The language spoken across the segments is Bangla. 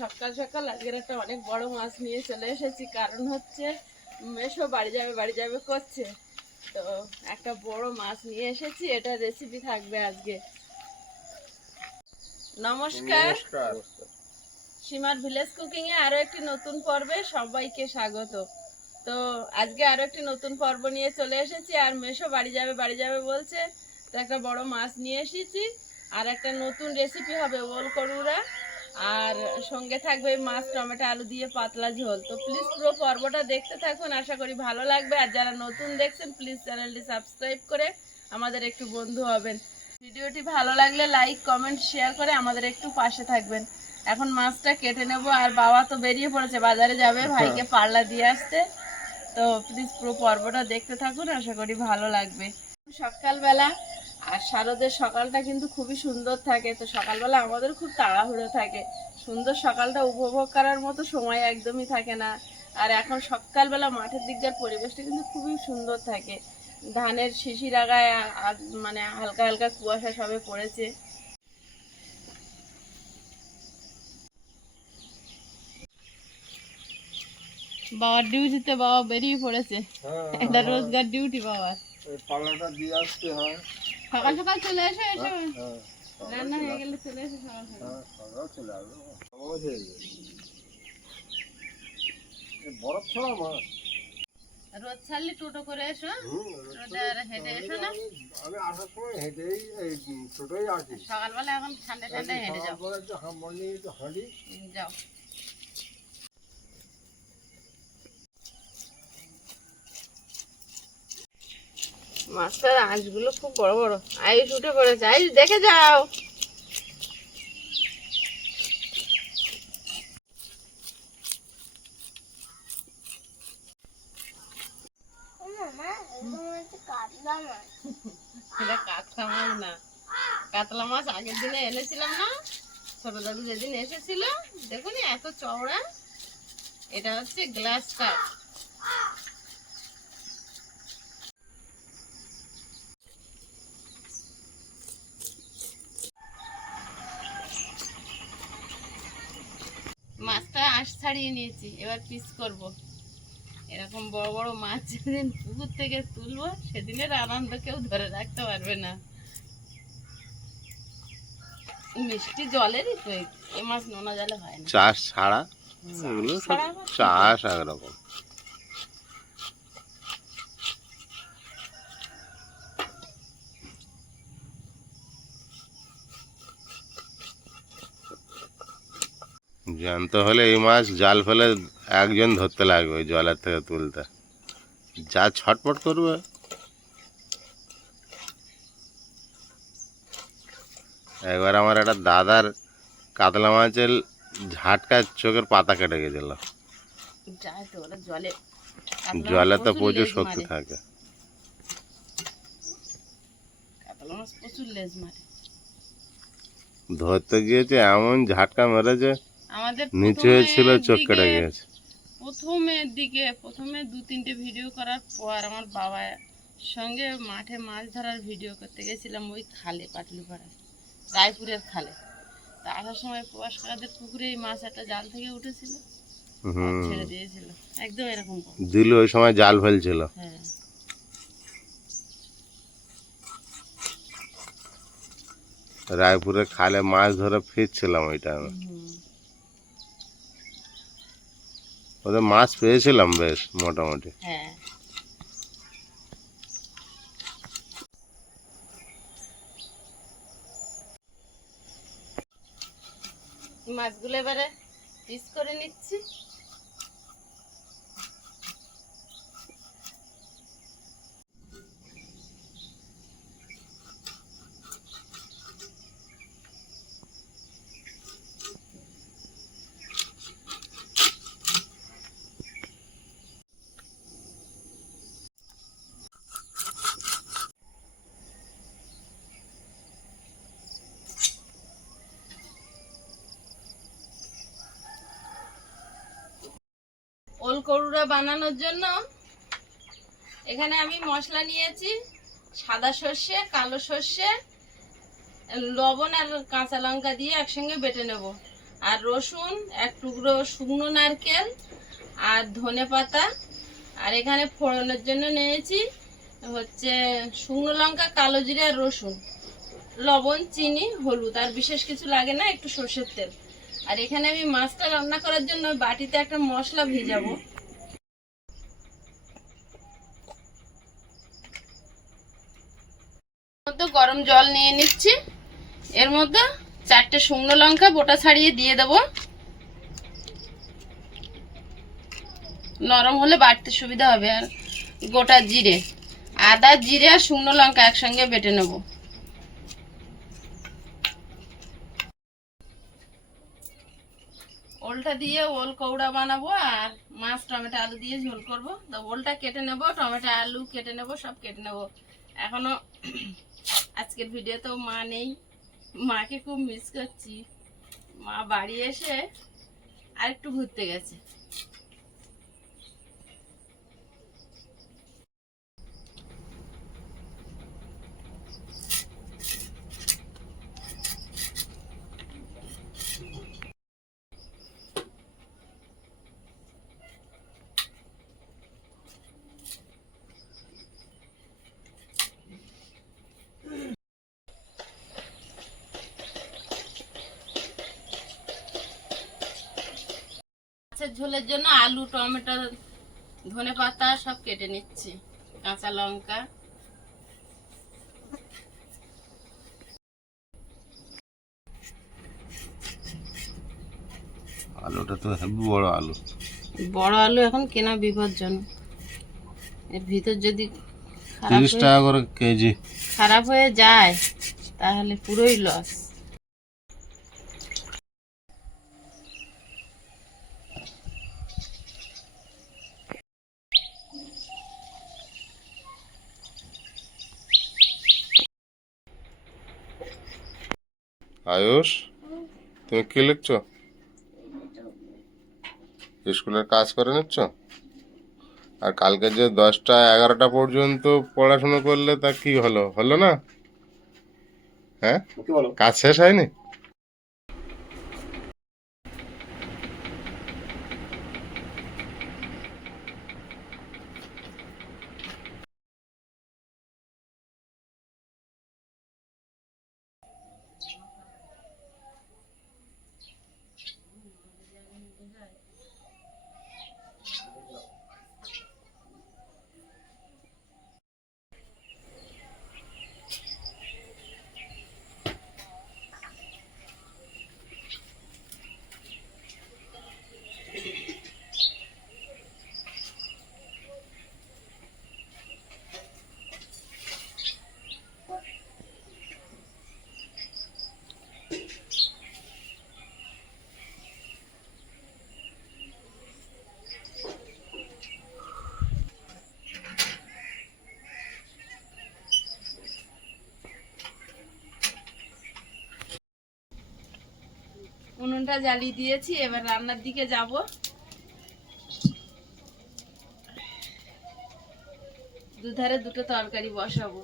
সকাল সকাল আজকের একটা অনেক বড় মাছ নিয়ে চলে এসেছি। কারণ হচ্ছে মেশো বাড়ি যাবে বাড়ি যাবে করছে। তো একটা বড় মাছ নিয়ে এসেছি এটা রেসিপি থাকবে আজকে। নমস্কার। সীমার ভিলেজ কুকিং এ আরও একটি নতুন পর্বে সবাইকে স্বাগত। তো আজকে আরও একটি নতুন পর্ব নিয়ে চলে এসেছি আর মেশো বাড়ি যাবে বাড়ি যাবে বলছে। তো একটা বড় মাছ নিয়ে এসেছি আর একটা নতুন রেসিপি হবে ওল করুরা আর সঙ্গে থাকবে মাছ টমেটো আলু দিয়ে পাতলা ঝোল। তো প্লিজ পুরো পর্বটা দেখতে থাকুন আশা করি ভালো লাগবে। আর যারা নতুন দেখছেন প্লিজ চ্যানেলটি সাবস্ক্রাইব করে আমাদের একটু বন্ধু হবেন। ভিডিওটি ভালো লাগলে লাইক কমেন্ট শেয়ার করে আমাদের একটু পাশে থাকবেন। এখন মাছটা কেটে নেব আর বাবা তো বেরিয়ে পড়েছে বাজারে যাবে ভাইকে পাল্লা দিয়ে আসতে। তো প্লিজ পুরো পর্বটা দেখতে থাকুন আশা করি ভালো লাগবে। সকালবেলা আর শারদের সকালটা কিন্তু খুবই সুন্দর থাকে। তো সকালবেলা আমাদের খুব তাড়াহুড়ো থাকে। সুন্দর সকালটা উপভোগ করার মতো সময় একদমই থাকে না। আর এখন সকালবেলা মাঠের দিককার পরিবেশটা কিন্তু খুবই সুন্দর থাকে। ধানের শিশির আগায় মানে হালকা হালকা কুয়াশা সবে পড়েছে। বাবার ডিউটিতে বাবা বেরিয়ে পড়েছে। হ্যাঁ এটা রোজগার ডিউটি বাবার। পাল্লাটা দিয়ে আসতে হয়। সকাল সকাল চলে এসো এসো। হ্যাঁ রান্না হয়ে গেলে চলে এসো সকাল সকাল। হ্যাঁ চলে আসবে। সহজ হয়ে যাবে এই বরফ ছড়া মাছ রোদ ছাড়লে টোটো করে এসো। হেঁটে এসো না। আমি আসার সময় হেঁটেই ছোটোই আসি। সকালবেলা এখন ঠান্ডা ঠান্ডা হেঁটে যাও হাঁটি। যাও। মাছটার আঁশগুলো খুব বড় বড়। আয়ুষ উঠে পড়েছে। আয়ুষ দেখে যাও। এটা কাতলা মাছ না। কাতলা মাছ আগের দিনে এনেছিলাম না? ছোট দাদু যেদিন এসেছিল, দেখুন এত চওড়া। এটা হচ্ছে গ্লাস কাপ মাছটা আঁশ ছাড়িয়ে নিয়েছি এবার পিস করব। এরকম বড় বড় মাছ যেদিন পুকুর থেকে তুলবো সেদিনের আনন্দ কেউ ধরে রাখতে পারবে না। মিষ্টি জলেরই তো এ- এ মাছ নোনা জলে হয় না। চাষ ছাড়া চাষ একরকম জ্যান্ত হলে এই মাছ জাল ফেলে একজন ধরতে লাগবে ওই জলের থেকে তুলতে। যা ছটপট করবে। একবার আমার একটা দাদার কাতলা মাছের ঝাটকার চোখের পাতা কেটে গেছিল। জলে তো প্রচুর শক্তি থাকে। ধরতে গিয়েছে এমন ঝাটকা মেরেছে আমাদের নিচে ছিল প্রথমের চোখ কেটে দিকে- প্রথমের দিকে প্রথমে দু তিনটে ভিডিও করার পর আমার বাবা সঙ্গে মাঠে মাছ ধরার ভিডিও করতে গেছিলাম ওই খালে পাটলিপাড়ায় রায়পুরের খালে। তা আসার সময় প্রবাস কাদের পুকুরে এই মাছ একটা জাল থেকে উঠেছিল ছেড়ে দিয়েছিল। একদম এরকম কম। দিল ওই সময় জাল ফেলছিল। হ্যাঁ। রায়পুরে খালে মাছ ধরে ফিরছিলাম ওইটা টাইমে হুম। ওদের মাছ পেয়েছিলাম বেশ মোটামুটি। হ্যাঁ। মাছগুলো এবারে পিস করে নিচ্ছি। ওল করুরা বানানোর জন্য এখানে আমি মশলা নিয়েছি, সাদা সর্ষে, কালো সর্ষে, লবণ আর কাঁচা লঙ্কা দিয়ে একসঙ্গে বেটে নেব। আর রসুন, এক টুকরো শুকনো নারকেল আর ধনে পাতা। আর এখানে ফোড়নের জন্য নিয়েছি হচ্ছে শুকনো লঙ্কা, কালো জিরে আর রসুন। লবণ, চিনি, হলুদ, আর বিশেষ কিছু লাগে না, একটু সর্ষের তেল। আর এখানে আমি মাছটা রান্না করার জন্য বাটিতে একটা মশলা ভিজাবো। মধ্যে গরম জল নিয়ে নিচ্ছি। এর মধ্যে চারটে শুকনো লঙ্কা বোটা ছাড়িয়ে দিয়ে দেব। নরম হলে বাড়তে সুবিধা হবে আর গোটা জিরে। আদা, জিরে আর শুকনো লঙ্কা একসঙ্গে বেটে নেব। ওলটা দিয়ে ওল কৌড়া বানাবো আর মাছ, টমেটো, আলু দিয়ে ঝোল করব। তো ওলটা কেটে নেব, টমেটো, আলু কেটে নেব, সব কেটে নেব। এখনও আজকের ভিডিওতেও মা নেই। মাকে খুব মিস করছি। মা বাড়ি এসে আর একটু ঘুরতে গেছে মাছের ঝোলের জন্য আলু টমেটো ধনে পাতা সব কেটে নিচ্ছি কাঁচা লঙ্কা। আলুটা তো হেবি বড় আলু। বড় আলু এখন কেনা বিপজ্জনক এর ভিতর যদি খারাপ তিরিশ টাকা করে কেজি। খারাপ হয়ে যায় তাহলে পুরোই লস আয়ুষ তুমি কি লিখছো? স্কুলের কাজ করে নিচ্ছ? আর কালকে যে দশটা এগারোটা পর্যন্ত পড়াশুনো করলে তা কি হলো? হলো না? হ্যাঁ? কাজ শেষ হয়নি? উনুনটা জ্বালিয়ে দিয়েছি এবার রান্নার দিকে যাব। দুধারে দুটো তরকারি বসাবো।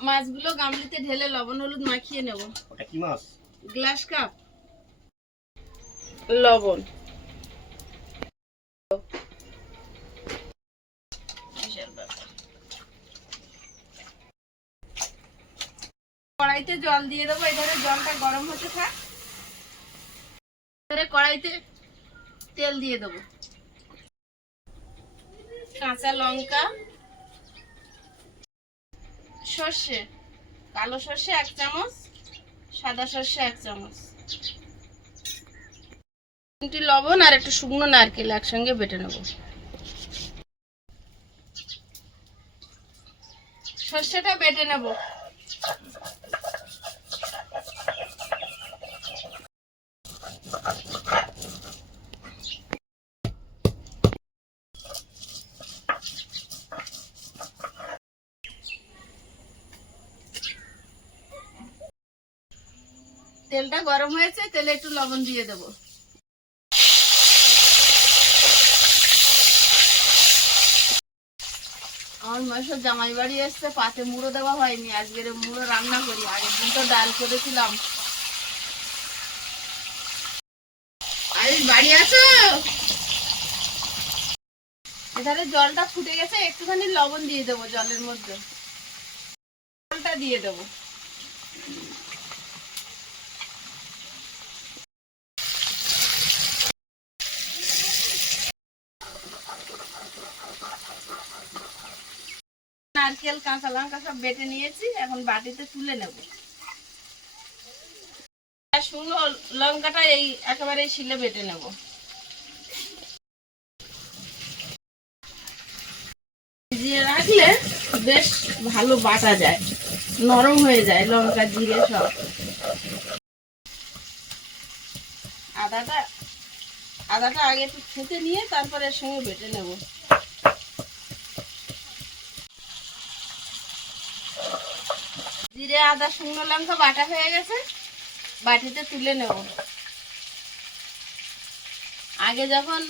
মাছগুলো গামলিতে ঢেলে লবণ হলুদ মাখিয়ে নেব। ওটা কি মাছ? Glass cup. লবণ। কড়াইতে জল দিয়ে দেবো এধারে জলটা গরম হতে থাক। এধারে কড়াইতে তেল দিয়ে দেবো। কাঁচা লঙ্কা, সর্ষে, কালো সর্ষে এক চামচ, সাদা সর্ষে এক চামচ। তিনটি লবণ আর একটু শুকনো নারকেল একসঙ্গে বেটে নেব। সর্ষেটা বেটে নেব। তেলটা গরম হয়েছে, তেলে একটু লবণ দিয়ে দেবো। আমার মাসের জামাই বাড়ি এসছে, পাতে মুড়ো দেওয়া হয়নি আজকের মুড়ো রান্না করি। আগের দিন তো ডাল করেছিলাম। বাড়ি আছো? এখানে জলটা ফুটে গেছে, একটুখানি লবণ দিয়ে দেবো জলের মধ্যে। জলটা দিয়ে দেবো। নারকেল কাঁচা লঙ্কা সব বেটে নিয়েছি, এখন বাটিতে তুলে নেব। শুকনো লঙ্কাটা এই একেবারে শিলে বেটে নেব। ভিজিয়ে রাখলে বেশ ভালো বাটা যায়, নরম হয়ে যায় লঙ্কা, জিরে সব। আদাটা আদাটা আগে একটু খেতে নিয়ে তারপরে এর সঙ্গে বেটে নেব। জিরে, আদা, শুকনো লঙ্কা বাটা হয়ে গেছে। বাটিতে তুলে নেব। আগে যখন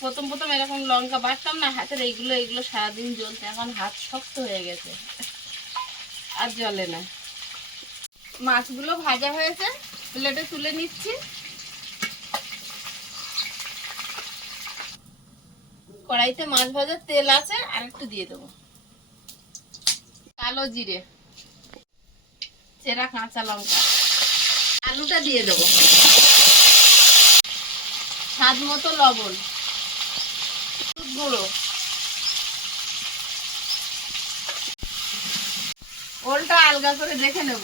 প্রথম প্রথম এরকম লঙ্কা বাটতাম না, হাতের এইগুলো এইগুলো সারাদিন জ্বলছে এখন হাত শক্ত হয়ে গেছে। আর জ্বলে না। মাছগুলো ভাজা হয়েছে, প্লেটে তুলে নিচ্ছি। কড়াইতে মাছ ভাজার তেল আছে আর একটু দিয়ে দেবো। কালো জিরে। চেরা কাঁচা লঙ্কা। আলুটা দিয়ে দেবো। স্বাদ মতো লবণ। গুঁড়ো। ওলটা আলগা করে দেখে নেব।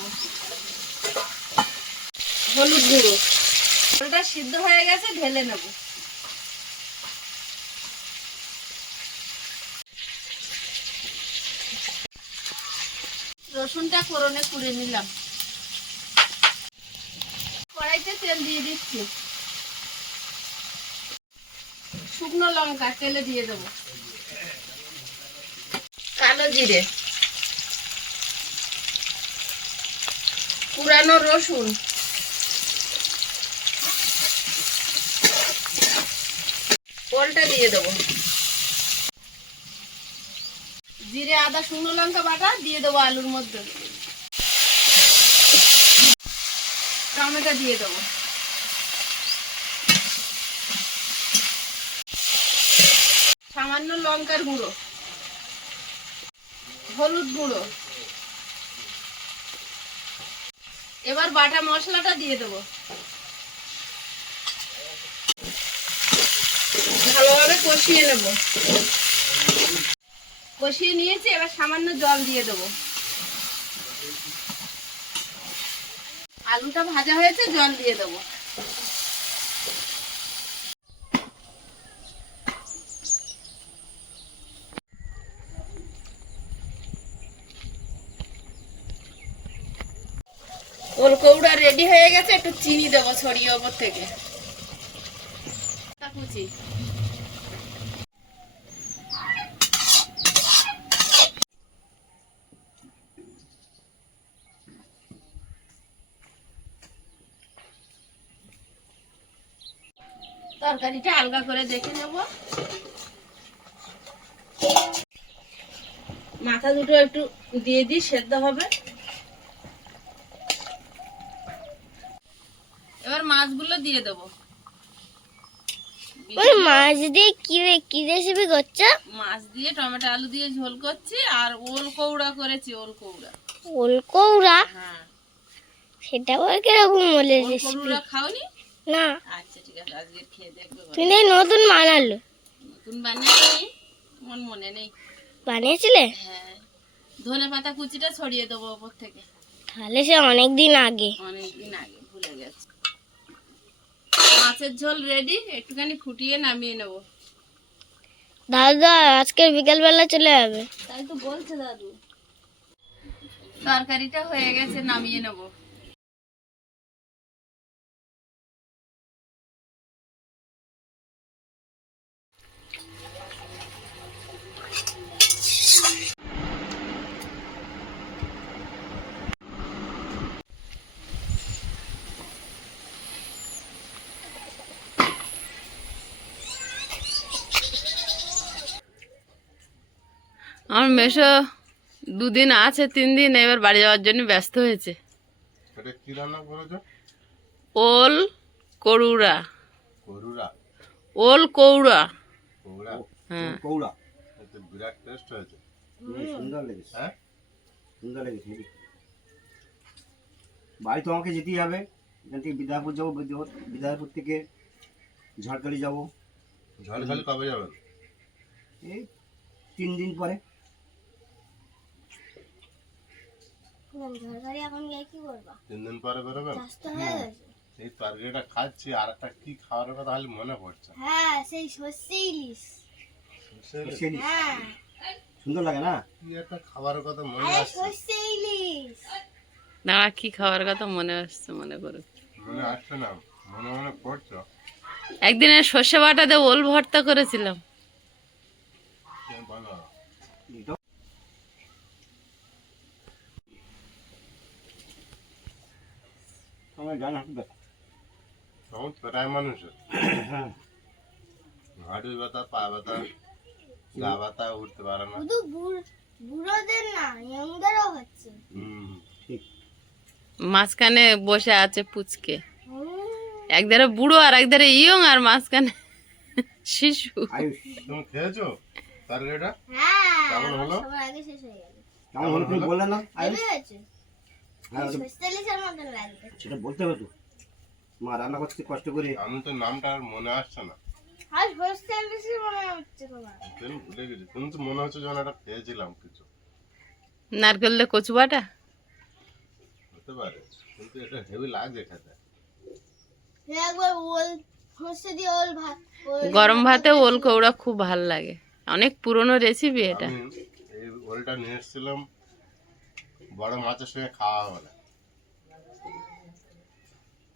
হলুদ গুঁড়ো। ওলটা সিদ্ধ হয়ে গেছে, ঢেলে নেব। রসুনটা ফোড়নে কুড়ে নিলাম। কড়াইতে তেল দিয়ে দিচ্ছি। শুকনো লঙ্কা তেলে দিয়ে দেবো। কালো জিরে। পুরানো রসুন। পোলটা দিয়ে দেবো। জিরে, আদা, শুকনো লঙ্কা বাটা দিয়ে দেবো আলুর মধ্যে। টমেটো দিয়ে দেবো। সামান্য লঙ্কার গুঁড়ো। হলুদ গুঁড়ো। এবার বাটা মশলাটা দিয়ে দেবো। ভালোভাবে কষিয়ে নেব। কষিয়ে নিয়েছি, এবার সামান্য জল দিয়ে দেবো। আলুটা ভাজা হয়েছে, জল দিয়ে দেবো। ওলকৌড়া রেডি হয়ে গেছে, একটু চিনি দেবো ছড়িয়ে ওপর থেকে। কুচি। তরকারিটা আলগা করে দেখে নেব। মাথা দুটো একটু দিয়ে দিই সেদ্ধ হবে। এবার মাছগুলো দিয়ে দেবো। ওই মাছ দিয়ে কি রে- কি রেসিপি করছ? মাছ দিয়ে টমেটো আলু দিয়ে ঝোল করছি আর ওল কৌড়া করেছি ওল কৌড়া। ওলকৌড়া হ্যাঁ। সেটা আবার কীরকম ওলের রেসিপি খাওনি? না। আচ্ছা। ঠিক আছে আজকে খেয়ে দেখবে নতুন বানালো। নতুন বানিয়ে মন মনে নেই। বানিয়েছিলে? হ্যাঁ। ধনে পাতা কুচিটা ছড়িয়ে দেবো ওপর থেকে। তাহলে সে অনেক দিন আগে। অনেকদিন আগে ভুলে গেছি। মাছের ঝোল রেডি একটুখানি ফুটিয়ে নামিয়ে নেব। দাদা আজকে বিকেল বেলা চলে যাবে। তাই তো বলছে দাদু। তরকারিটা হয়ে গেছে নামিয়ে নেব। আমার মেশো দুদিন আছে তিন দিন এবার বাড়ি যাওয়ার জন্য ব্যস্ত হয়েছে। এটা কি রান্না করেছ? ওল করুড়া। ওল কৌড়া। হ্যাঁ। বিরাট টেস্ট হয়েছে। সুন্দর লেগেছে। হ্যাঁ? সুন্দর লেগেছে বাড়ি তো আমাকে যেতেই হবে। এখান থেকে বিদ্যাপুর যাব বিদ্যাপুর- বিদ্যাপুর থেকে ঝাড়খালি যাব। ঝড়খালি কবে যাবেন? এই তিন দিন পরে। ঘরবাড়ি এখন গিয়ে কি করবা? তিন দিন পরে বেরোবেন? হয়ে গেছে। তরকারিটা খাচ্ছি আর একটা কি খাওয়ার কথা খালি মনে পড়ছে। হ্যাঁ সেই সর্ষে ইলিশ। হ্যাঁ। সুন্দর লাগে না? কি একটা খাবারের কথা মনে আসছে। সর্ষে ইলিশ। না কি খাওয়ার কথা মনে আসছে মনে করো মনে আসছে না মনে মনে পড়ছো। একদিন সর্ষে বাটা দিয়ে ওল ভর্তা করেছিলাম তুমি বলো এটাও আমার জান হাঁটু ব্যথা তখন প্রায় মানুষের হ্যাঁ হাঁটুর ব্যথা পা ব্যথা গা ব্যথা উঠতে পারে না। শুধু বুড়োদের না ইয়ংদেরও হচ্ছে। হুম। ঠিক। মাঝখানে বসে আছে পুচকে। একধারে বুড়ো আর একধারে ইয়ং আর মাঝখানে শিশু। তুমি খেয়েছো? তরকারিটা হ্যাঁ কেমন হলো? সবার আগে শেষ হয়ে গেল। কেমন হলো তুমি বললে না সেটা বলতে হবে তো। মা রান্না করতে কষ্ট করে। আমি তো নামটা আর মনে আসছে না। আর সর্ষে মনে হচ্ছে তোমার। ভুলে গেছি। তুমি তো মনে হচ্ছে যেন একটা খেয়েছিলাম কিছু। নারকেল দিয়ে কচু বাটা? হতে পারে। কিন্তু এটা হেভি লাগছে খেতে। একবার ওল সর্ষে দিয়ে ওল ভাত গরম ভাতে ওল কৌড়া খুব ভালো লাগে। অনেক পুরনো রেসিপি এটা। আমি ওলটা নিয়ে এসেছিলাম। বড় মাছের সঙ্গে খাওয়া হবে না।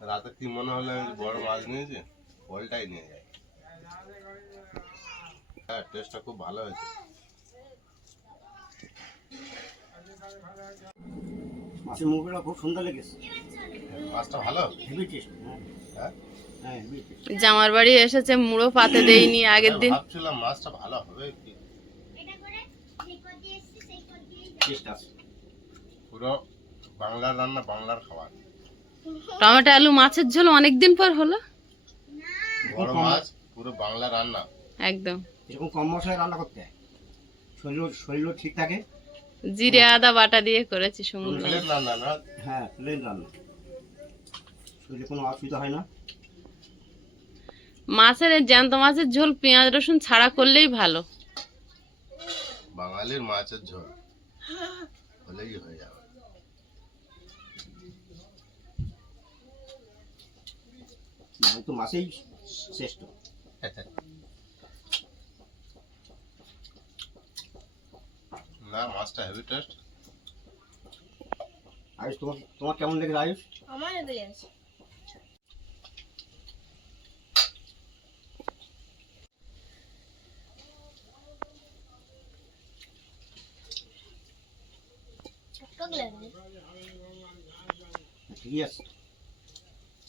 রাতে কি মনে হলো আমি বড় মাছ নিয়েছি? ওলটাই নিয়ে যাই। হ্যাঁ টেস্টটা খুব ভালো হয়েছে। মাছের মুখগুলো খুব সুন্দর লেগেছে। মাছটা ভালো? হেভি টেস্ট হ্যাঁ। হ্যাঁ? হ্যাঁ জামার বাড়ি এসেছে মুড়ো পাতে দেয়নি আগের দিন। ভাবছিলাম মাছটা ভালো হবে কি? পুরো বাংলার রান্না বাংলার খাবার। টমেটো আলু মাছের ঝোল অনেক দিন পর হলো? বড় মাছ পুরো বাংলা রান্না। একদম। এরকম কম মশলায় রান্না করতে শরীর শরীর ঠিক থাকে? জিরে আদা বাটা দিয়ে করেছি রান্না না? হ্যাঁ প্লেন রান্না। শরীরে কোনো অসুবিধা হয় না? মাছের জ্যান্ত মাছের ঝোল পেঁয়াজ রসুন ছাড়া করলেই ভালো। বাঙালির মাছের ঝোল। হলেই হয়ে যাবে। আমি তো মাছেই শ্রেষ্ঠ। না মাছটা হেভি টেস্ট আয়ুষ তোমার তোমার কেমন লেগেছে আয়ুষ? আমার হেভি আছে ছোট্ট লাগবে ঠিকই আছে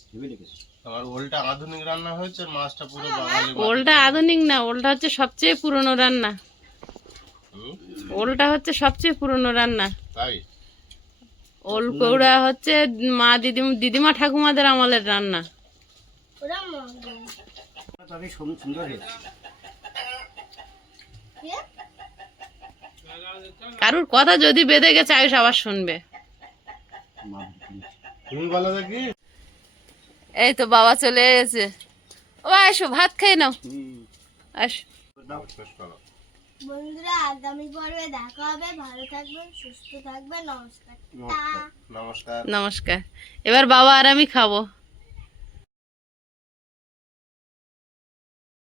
হেভি লেগেছে আমার ওলটা আধুনিক রান্না হয়েছে মাছটা পুরো বাঙালি মাছের ওলটা আধুনিক না ওলটা হচ্ছে সবচেয়ে পুরনো রান্না। ওলটা হচ্ছে সবচেয়ে পুরনো রান্না। তাই? ওল কৌড়া হচ্ছে মা দিদিমা দিদিমা ঠাকুমাদের আমলের রান্না। তবে সুন্দর কারুর কথা যদি বেঁধে গেছে আয়ুষ আবার শুনবে। তুমি বলো দেখি। এই তো বাবা চলে এসেছে। ও আসো ভাত খেয়ে নাও। আস। বন্ধুরা আগামী পর্বে দেখা হবে। ভালো থাকবেন সুস্থ থাকবেন। নমস্কার। নমস্কার। নমস্কার। নমস্কার। এবার বাবা আর আমি খাব।